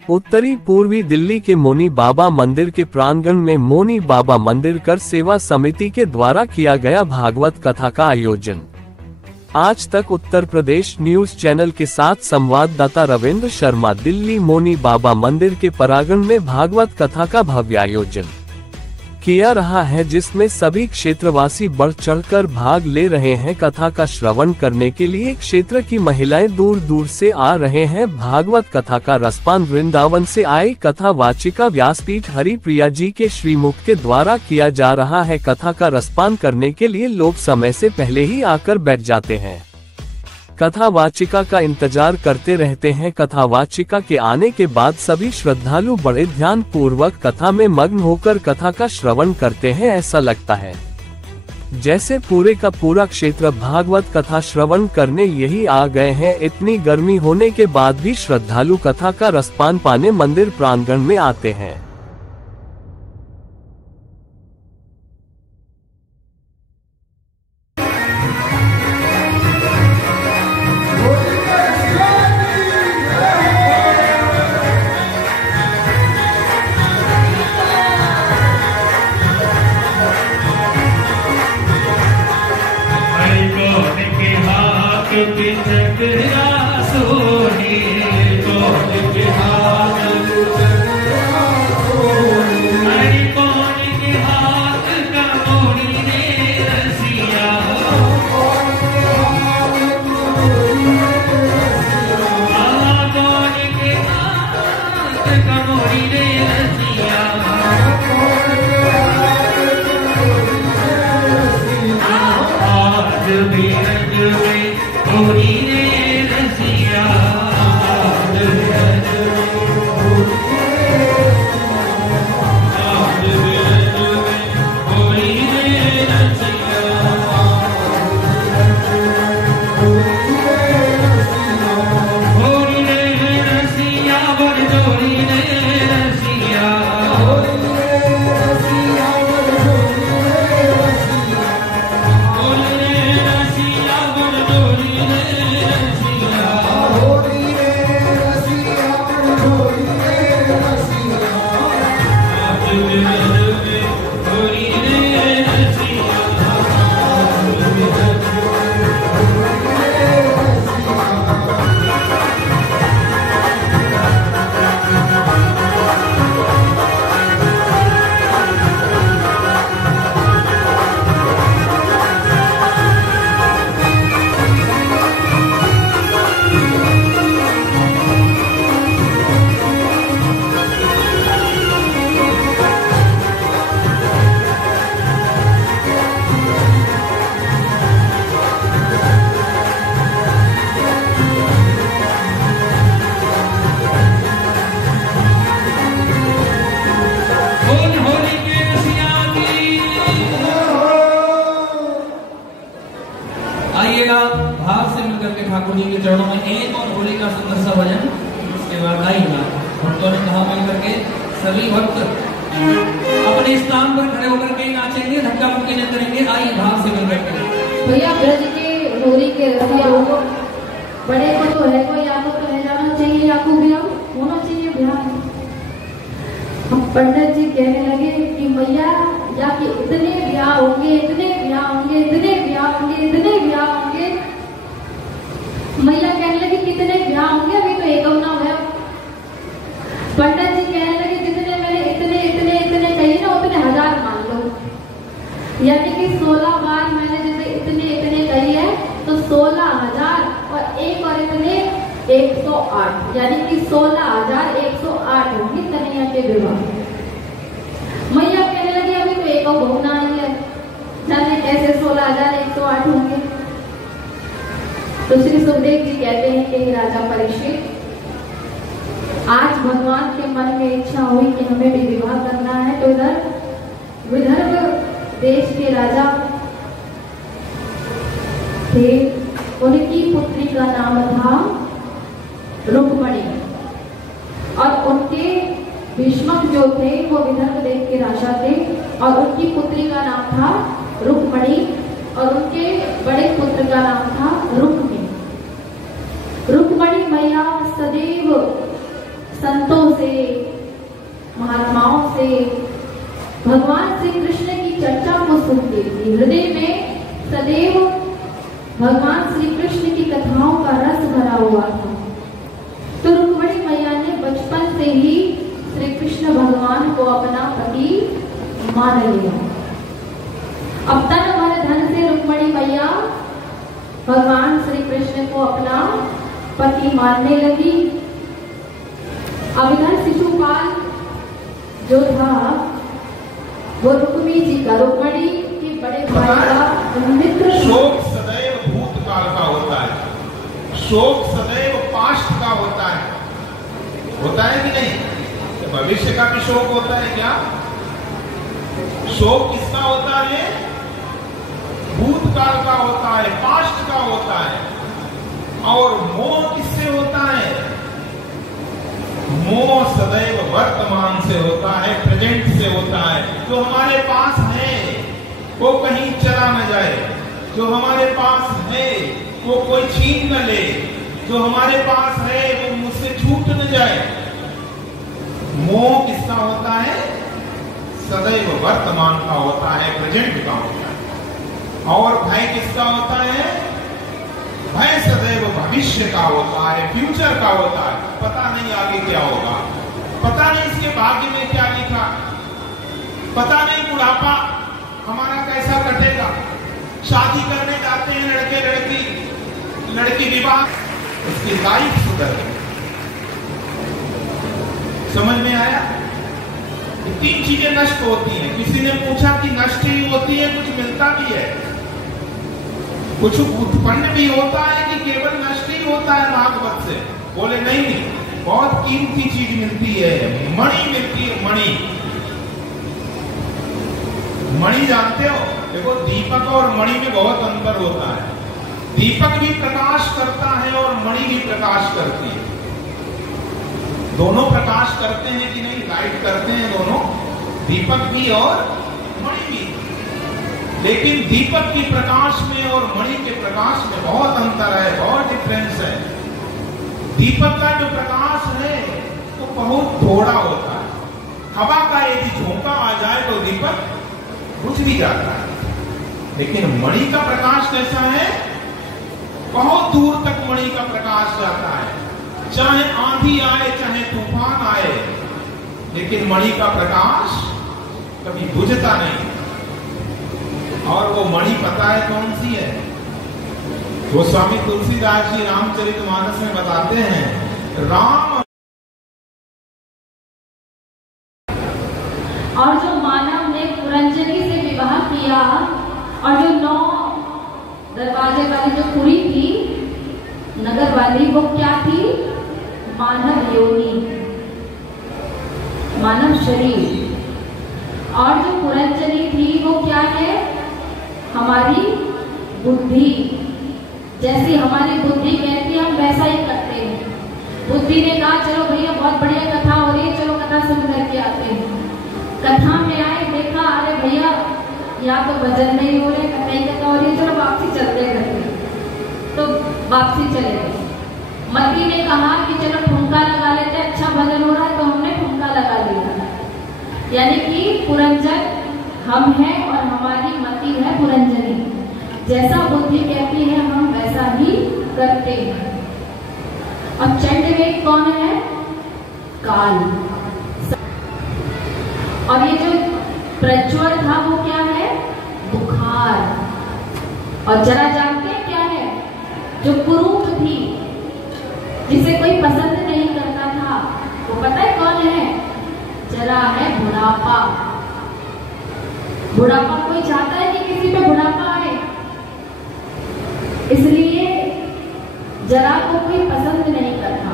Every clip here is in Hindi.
उत्तरी पूर्वी दिल्ली के मोनी बाबा मंदिर के प्रांगण में मोनी बाबा मंदिर कर सेवा समिति के द्वारा किया गया भागवत कथा का आयोजन। आज तक उत्तर प्रदेश न्यूज चैनल के साथ संवाददाता रविंद्र शर्मा दिल्ली मोनी बाबा मंदिर के प्रांगण में भागवत कथा का भव्य आयोजन किया रहा है, जिसमें सभी क्षेत्रवासी बढ़ चढ़कर भाग ले रहे हैं। कथा का श्रवण करने के लिए क्षेत्र की महिलाएं दूर दूर से आ रहे हैं। भागवत कथा का रसपान वृंदावन से आई कथा वाचिका व्यासपीठ हरिप्रिया जी के श्रीमुख के द्वारा किया जा रहा है। कथा का रसपान करने के लिए लोग समय से पहले ही आकर बैठ जाते हैं, कथा वाचिका का इंतजार करते रहते हैं। कथा वाचिका के आने के बाद सभी श्रद्धालु बड़े ध्यान पूर्वक कथा में मग्न होकर कथा का श्रवण करते हैं। ऐसा लगता है जैसे पूरे का पूरा क्षेत्र भागवत कथा श्रवण करने यही आ गए हैं। इतनी गर्मी होने के बाद भी श्रद्धालु कथा का रसपान पाने मंदिर प्रांगण में आते हैं। भाव से मिलकर के ठाकुर जी के चरणों में एक और होली का सुंदर सा भजन उसके बाद आएगा। भक्तों ने कहा मिलकर के सभी भक्त अपने स्थान पर खड़े होकर के नाचेंगे, धक्का मुक्की नहीं करेंगे। आइए भाव से मिलकर के भैया ब्रज के होली के रसिया बड़े को तो है कोई आपको तो है जाना चाहिए, आपको ब्याह होना चाहिए। ब्याह हम पंडित जी कहने लगे कि मैया या कि इतने ब्याह होंगे, इतने ब्याह होंगे, इतने ब्याह होंगे, इतने ब्याह होंगे। मैया कहने लगी कितने ब्याह होंगे, अभी तो एक ना हुआ। पंडित जी कहने लगे जितने मैंने इतने इतने इतने कही ना उतने 1000 मान लो, यानी कि 16 बार मैंने जैसे इतने इतने कही है तो 16,000 और एक और इतने 108, यानी कि 16,108 होंगे कन्हैया के विवाह। मैया कहने लगी अभी तो एक और भोगना आई है, जाने कैसे 16,108 होंगे। तो श्री सुखदेव जी कहते हैं कि राजा परीक्षित, आज भगवान के मन में इच्छा हुई कि हमें भी विवाह करना है। तो इधर विदर्भ देश के राजा थे, उनकी पुत्री का नाम था रुक्मणी और उनके भीष्मक जो थे वो विदर्भ देश के राजा थे और उनकी पुत्री का नाम था रुक्मणी और उनके बड़े पुत्र का नाम था रुक्मी। रुक्मणी मैया सदैव संतों से, महात्माओं से भगवान श्री कृष्ण की चर्चा को सुनती थी। हृदय में सदैव भगवान श्री कृष्ण की कथाओं का रस भरा हुआ था। तो रुक्मिणी मैया ने बचपन से ही श्री कृष्ण भगवान को अपना पति मान लिया। अब तन मन धन से रुक्मिणी मैया भगवान श्री कृष्ण को अपना पति मानने लगी। अब इधर शिशुपाल जो था वो रुक्मिणी जी का, रुक्मिणी के बड़े भाई का मित्र। शोक सदैव भूतकाल का होता है, शोक सदैव पास्ट का होता है कि नहीं? भविष्य का भी शोक होता है क्या? शोक किसका होता है? भूतकाल का होता है, पास्ट का होता है। और मोह किससे होता है? मोह सदैव वर्तमान से होता है, प्रेजेंट से होता है। जो हमारे पास है वो कहीं चला न जाए, जो हमारे पास है वो कोई छीन न ले, जो हमारे पास है वो मुझसे छूट न जाए। मोह किसका होता है? सदैव वर्तमान का होता है, प्रेजेंट का होता है। और भय किसका होता है? भय सदैव भविष्य का होता है, फ्यूचर का होता है। पता नहीं आगे क्या होगा, पता नहीं इसके भाग्य में क्या लिखा, पता नहीं बुढ़ापा हमारा कैसा कटेगा। शादी करने जाते हैं लड़के लड़की, लड़की विवाह, उसकी लाइफ सुधर गई। समझ में आया? ये तीन चीजें नष्ट होती हैं। किसी ने पूछा कि नष्ट ही होती है, कुछ मिलता भी है, कुछ उत्पन्न भी होता है कि केवल नष्ट ही होता है भागवत से? बोले नहीं, बहुत कीमती चीज मिलती है, मणि मिलती है। मणि जानते हो? देखो, दीपक और मणि में बहुत अंतर होता है। दीपक भी प्रकाश करता है और मणि भी प्रकाश करती है। दोनों प्रकाश करते हैं कि नहीं? लाइट करते हैं दोनों, दीपक भी और मणि भी। लेकिन दीपक की प्रकाश में और मणि के प्रकाश में बहुत अंतर है, बहुत डिफरेंस है। दीपक का जो प्रकाश है वो बहुत थोड़ा होता है। हवा का यदि झोंका आ जाए तो दीपक बुझ भी जाता है। लेकिन मणि का प्रकाश कैसा है? बहुत दूर तक मणि का प्रकाश जाता है। चाहे आंधी आए, चाहे तूफान आए, लेकिन मणि का प्रकाश कभी बुझता नहीं। और वो मणि पता है कौन सी है? वो स्वामी तुलसीदास जी रामचरितमानस में बताते हैं, राम। और जो मानव ने पुरंजनी से विवाह किया और जो 9 दरवाजे वाली जो पुरी थी नगर वाली, वो क्या थी? मानव योनि, मानव शरीर। और जो पुरंजनी थी वो क्या है? हमारी बुद्धि। जैसी हमारी बुद्धि कहती है हम वैसा ही करते हैं। बुद्धि ने कहा चलो भैया बहुत बढ़िया कथा हो रही है, चलो कथा सुन करके आते हैं। कथा में आए, देखा अरे भैया यहाँ तो भजन नहीं हो रहे, कथा ही कथा हो रही है, चलो वापसी चलते करते, तो वापसी चले गए। मती ने कहा कि चलो ठुमका लगा लेते, अच्छा भजन हो रहा है, तो हमने ठुमका लगा लिया। यानी कि पुरंजन हम हैं और हमारी मति है पुरंजनी। जैसा बुद्धि कहती है हम वैसा ही करते हैं। और चंडवेग कौन है? काल। और ये जो प्रज्वल था वो क्या है? बुखार। और जरा जानते हैं क्या है? जो कुरूप थी, जिसे कोई पसंद नहीं करता था, वो पता है कौन है? जरा है बुढ़ापा। बुढ़ापा कोई चाहता है कि किसी पे बुढ़ापा आए, इसलिए जरा को कोई पसंद नहीं करता।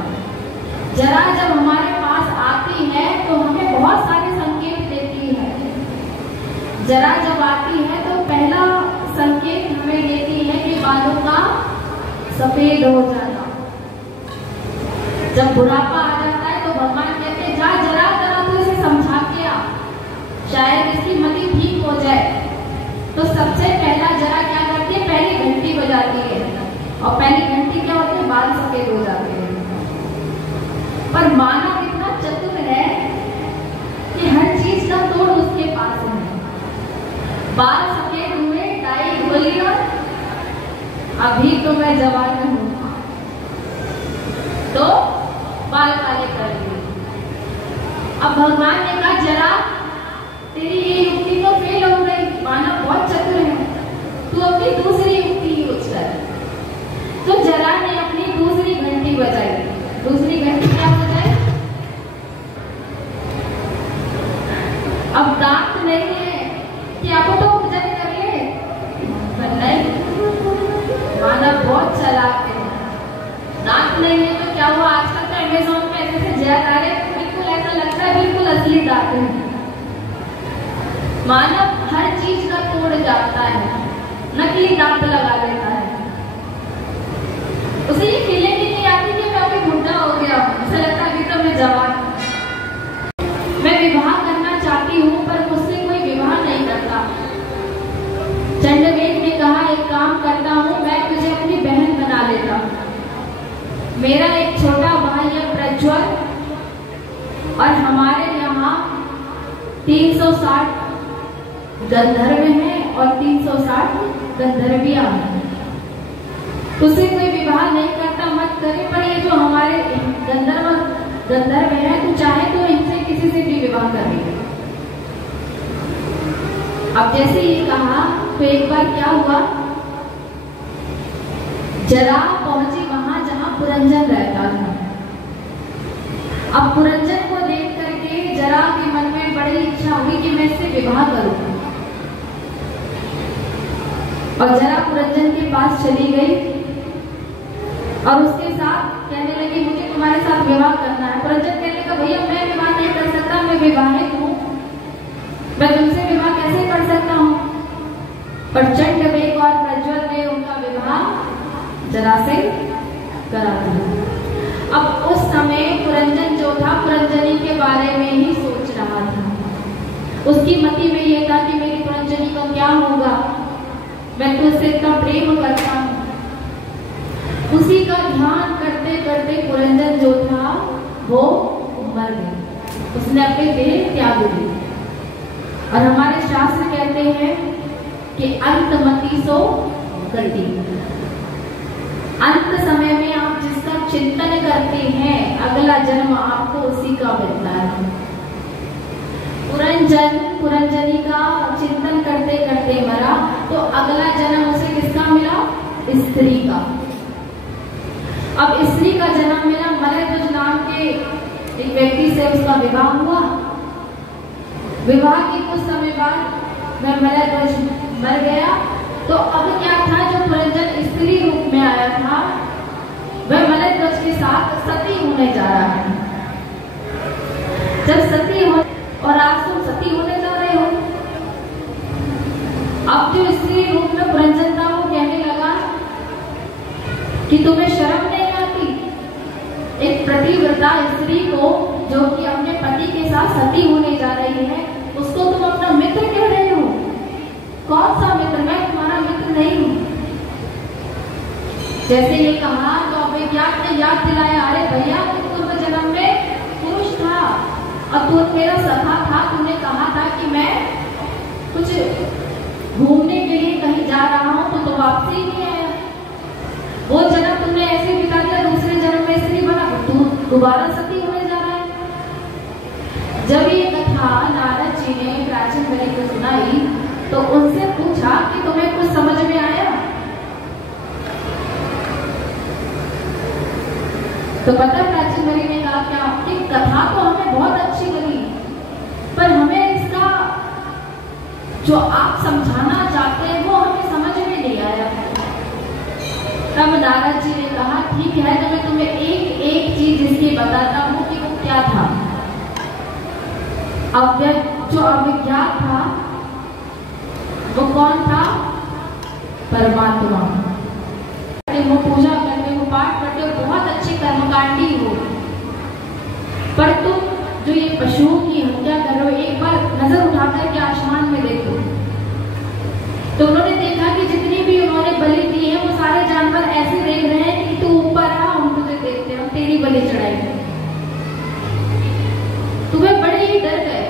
जरा जब हमारे पास आती है तो हमें बहुत सारे संकेत देती है। जरा जब आती है तो पहला संकेत हमें देती है कि बालों का सफेद हो जाना। जब बुढ़ापा आ जाता है तो भगवान कहते हैं जा जरा जरा तो इसे समझा के आ, शायद इसकी मति ठीक हो जाए। तो सबसे पहला जरा क्या करती है? पहली घंटी बजाती है। और पहली घंटी क्या होती है? बाल सफेद हो जाते हैं। पर मानव इतना चतुर तो बाल काले करेंगे। अब भगवान ने कहा जरा तेरी ये युक्ति तो फेल हो गई, मानव बहुत चतुर है, तू अपनी दूसरी युक्ति यूज कर। तो जरा ने अपनी दूसरी घंटी बजाई। दूसरी घंटी क्या बजाई? अब दांत नहीं है कि आपको तो भजन कर ले, पर नहीं, मानव बहुत चालाक है। दांत नहीं है तो क्या हुआ, आजकल तो अमेज़न पे ऐसे जैक आ रहे हैं, बिल्कुल ऐसा लगता है बिल्कुल असली दांत है। मानव हर चीज का तोड़ जाता है, नकली दांत लगा लेता है। उसे ये फीलिंग ही नहीं आती कि मैं अभी बुढ़ा हो गया हूँ, उसे लगता है अभी तो मैं जवान हूँ। मैं विवाह करना चाहती हूँ पर मुझसे कोई विवाह नहीं करता। चंडवेद ने कहा एक काम करता हूँ, मैं तुझे अपनी बहन बना लेता हूँ। मेरा एक छोटा भाई है प्रज्वल, और हमारे यहाँ 360 गंधर्व हैं और 360 गंधर्वियां हैं। तुझसे कोई विवाह नहीं करता मत करे, पर ये जो हमारे गंधर्व हैं, तू चाहे तो इनसे किसी से भी विवाह कर ले। अब जैसे ये कहा तो एक बार क्या हुआ, जरा पहुंची वहां जहां पुरंजन रहता था। अब पुरंजन को देख करके जरा के मन में बड़ी इच्छा हुई कि मैं इससे विवाह करूं, और जरा पुरंजन के पास चली गई और उसके साथ कहने लगी मुझे तुम्हारे साथ विवाह करना है। पुरंजन कहने लगा भैया मैं विवाह नहीं कर सकता, मैं विवाहित हूँ, मैं तुमसे विवाह कैसे कर सकता हूँ। पर चंडवेद और प्रज्वल ने उनका विवाह जरा से करा दिया। अब उस समय पुरंजन जो था पुरंजनी के बारे में ही सोच रहा था। उसकी मति में ये था कि मेरी पुरंजनी का क्या होगा, मैं तो उससे इतना प्रेम करता हूँ। उसी का ध्यान करते करते पुरंजन जो था वो मर गया, उसने अपने देह त्याग दी। और हमारे शास्त्र कहते हैं कि अंतमति सो गति। अंत समय में आप जिसका चिंतन करते हैं अगला जन्म आपको उसी का मिलता है। पुरंजनी का चिंतन करते करते मरा तो अगला जन्म उसे किसका मिला? स्त्री का। अब स्त्री का जन्म मिला, मलयध्वज नाम के एक व्यक्ति से उसका विवाह हुआ। विवाह के कुछ समय बाद वह मलयध्वज मर गया। तो अब क्या था, जो पुरंजन स्त्री रूप में आया था वह मलयध्वज के साथ सती होने जा रहा है। जब सती हो, और आज तुम सती होने जा रहे हो। अब जो स्त्री रूप में पुरंजन था वो कहने लगा कि तुम्हें शर्म नहीं आती, एक पतिव्रता स्त्री को जो कि अपने पति के साथ सती होने जा रही है उसको तुम अपना मित्र कह रहे हो? कौन सा मित्र? मैं तुम्हारा मित्र नहीं हूं। जैसे ये कहा तो अब विज्ञान ने याद दिलाया, अरे भैया तू पूर्व जन्म में पुरुष था और तू मेरा सखा था, तूने कहा था कि मैं कुछ घूमने के लिए कहीं जा रहा हूं तो वापसी नहीं आया। वो जन्म तुमने ऐसे बिता दिया, दूसरे जन्म में स्त्री बना, तू दोबारा सती होने जा रहा है। जब ये कथा नारद जी ने प्राचीन मुनि को सुनाई तो उनसे पूछा कि तुम्हें कुछ समझ में आया? तो पता प्राचीन मुनि ने कहा क्या, कि कथा तो हमें बहुत अच्छी लगी पर हमें इसका जो आप समझाना चाहते हैं वो हमें समझ में नहीं आया। तब नारद जी ने कहा ठीक है, तो मैं तुम्हें एक एक चीज इसकी बताता हूँ कि वो क्या था। जो अविज्ञात था वो कौन था? परमात्मा। वो पूजा करते हो, पाठ करते हो, बहुत अच्छे कर्मकांडी हो, पर तुम जो ये पशुओं की हत्या कर रहे हो, एक बार नजर उठाकर के आसमान में देखो। तो उन्होंने देखा कि जितनी भी उन्होंने बलि दी है वो सारे जानवर ऐसे देख रहे हैं कि तू ऊपर आ, हम तुझे देखते हैं, हम तेरी बलि चढ़ाएंगे। तुम्हें बड़े ही डर गए।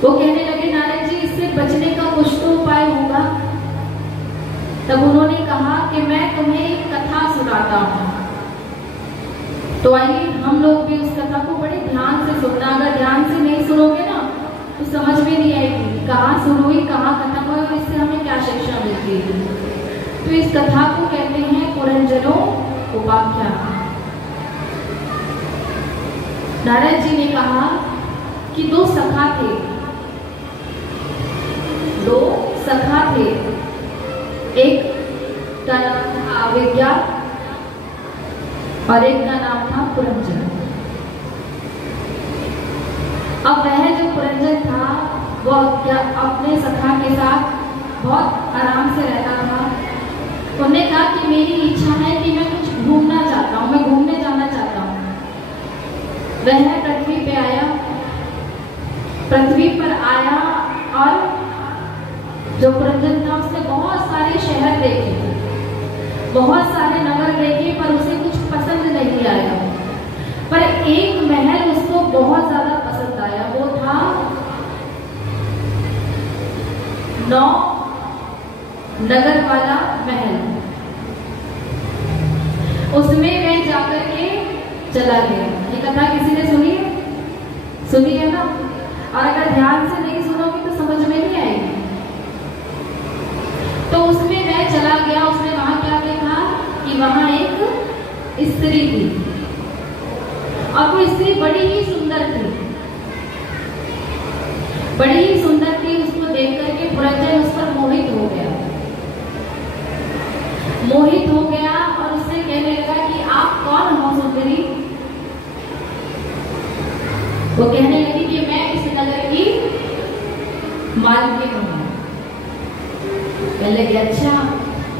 वो कहने लगे नारद जी इससे बचने का कुछ तो उपाय होगा। तब उन्होंने कहा कि मैं तुम्हें एक कथा सुनाता हूँ। तो आइए हम लोग भी उस कथा को बड़े ध्यान से सुनना। अगर ध्यान से नहीं सुनोगे ना तो समझ में नहीं आएगी कहाँ शुरू हुई कहाँ खत्म हुई और इससे हमें क्या शिक्षा मिलती है। तो इस कथा को कहते हैं पुरंजनो उपाख्यान। नारद जी ने कहा कि दो सखा थे, एक का नाम था अविद्या और एक का नाम था पुरंजन। अब वह जो पुरंजन था वह अपने सखा के साथ बहुत आराम से रहता था। उन्होंने कहा कि मेरी इच्छा है कि मैं कुछ घूमना चाहता हूँ, मैं घूमने जाना चाहता हूँ। वह पृथ्वी पे आया, पृथ्वी पर आया और जो पुरंजन था उसने बहुत सारे शहर देखे, बहुत सारे नगर देखे, पर उसे कुछ पसंद नहीं आया। पर एक महल उसको बहुत ज्यादा पसंद आया, वो था 9 नगर वाला महल। उसमें वह जाकर के चला गया। ये कथा किसी ने सुनी है? सुनी है ना? और अगर ध्यान से नहीं सुनोगे तो समझ में नहीं आएगी। तो उसमें वह चला गया। उसने वहां क्या देखा कि वहां एक स्त्री थी और वो स्त्री बड़ी ही सुंदर थी, बड़ी ही सुंदर थी। उसको देख करके पुरंजन उस पर मोहित हो गया, मोहित हो गया और उससे कहने लगा कि आप कौन हो सुंदरी? वो कहने लगी कि मैं इस नगर की मालकिन हूं। कहने लगे अच्छा।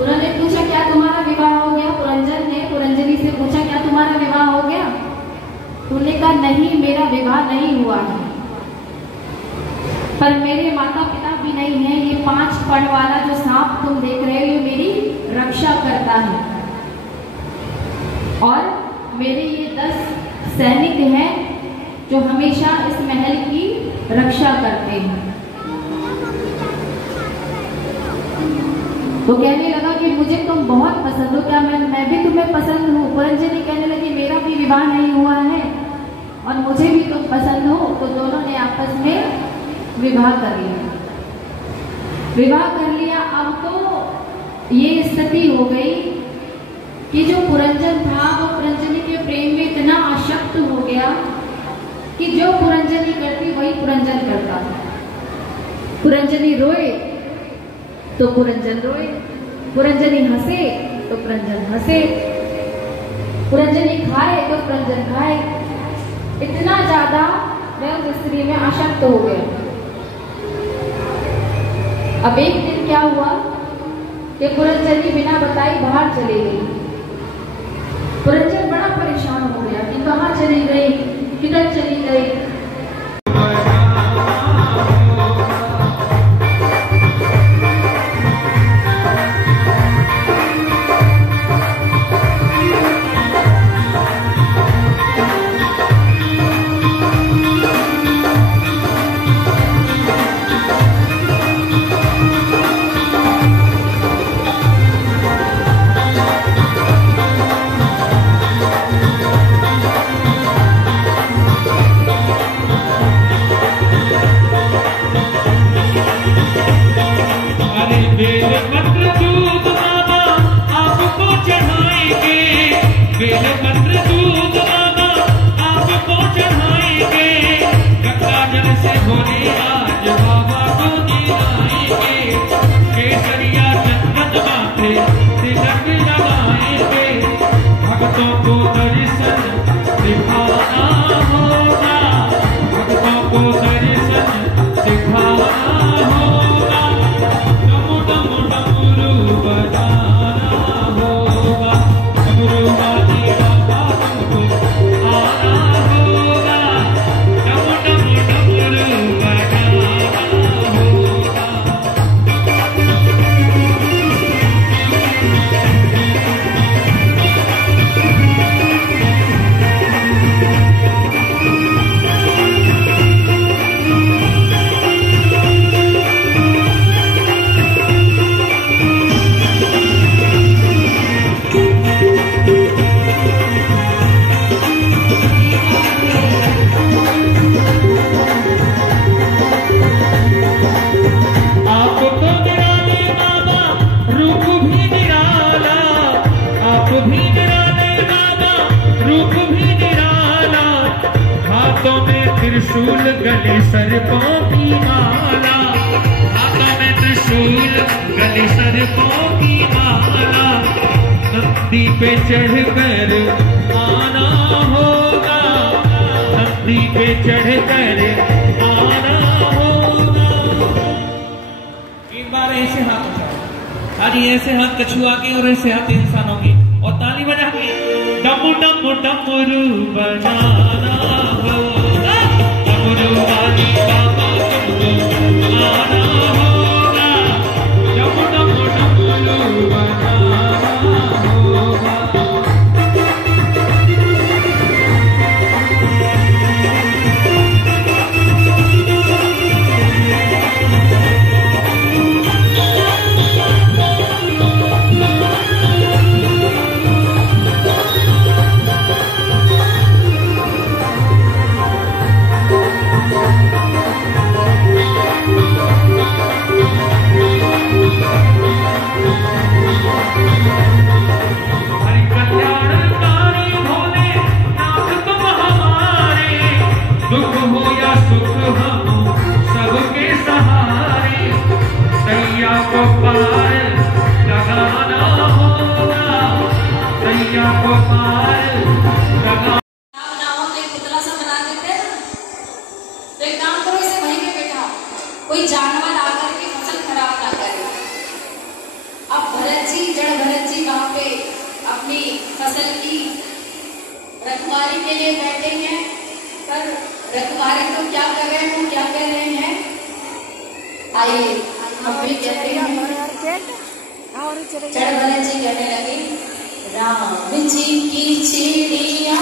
उन्होंने पूछा क्या तुम्हारा विवाह हो गया? पुरंजन ने पुरंजनी से पूछा क्या तुम्हारा विवाह हो गया? उन्होंने कहा नहीं, मेरा विवाह नहीं हुआ है, पर मेरे माता पिता भी नहीं है। ये 5 फण वाला जो सांप तुम देख रहे हो ये मेरी रक्षा करता है और मेरे ये 10 सैनिक हैं जो हमेशा इस महल की रक्षा करते हैं। वो कहने लगा कि मुझे तुम बहुत पसंद हो, क्या मैं भी तुम्हें पसंद हूँ? पुरंजनी कहने लगी मेरा भी विवाह नहीं हुआ है और मुझे भी तुम पसंद हो। तो दोनों ने आपस में विवाह कर लिया। विवाह कर लिया। अब तो ये स्थिति हो गई कि जो पुरंजन था वो पुरंजनी के प्रेम में इतना आसक्त हो गया कि जो पुरंजनी करती वही पुरंजन करता था। पुरंजनी रोए तो पुरंजन रोए, पुरंजनी हंसे तो पुरंजन हंसे, पुरंजनी खाए तो पुरंजन खाए। इतना ज्यादा वह उस स्त्री में आसक्त हो गया। अब एक दिन क्या हुआ कि पुरंजनी बिना बताई बाहर चली गई। पुरंजन बड़ा परेशान हो गया कि कहाँ चली गई, किधर चली गई। त्रिशूल गले सर्पों की माला, हाथों में त्रिशूल गले सर्पों की माला, नंदी पे चढ़कर आना होगा, नंदी पे चढ़कर आना होगा। एक बार ऐसे हाथ उठाओ, आज ऐसे हाथ कछुआ के और ऐसे हाथ इंसानों के, और ताली बजा के डमू डमू डमरू बजाना होगा, डमरू वाली बाबा तुमको आना होगा, डमू डमू डमरू बजाना होगा। दुख हो या सुख हम सबके सहारे, सैया को पार लगाना होगा, सैया को पार लगाना। तो एक पुतला सा बना देते हैं, तो एक काम करो, इसे वहीं पे बैठा, कोई जानवर आकर के फसल खराब ना करे। अब भरत जी, जड़ भरत जी वहां पे अपनी फसल की रखवाली के लिए बैठे हैं, पर रखवाली तो क्या कर रहे हैं, वो क्या कह रहे हैं, आइए हम भी कहते हैं। जड़ भरत जी कहने लगे, राम जी की चिड़िया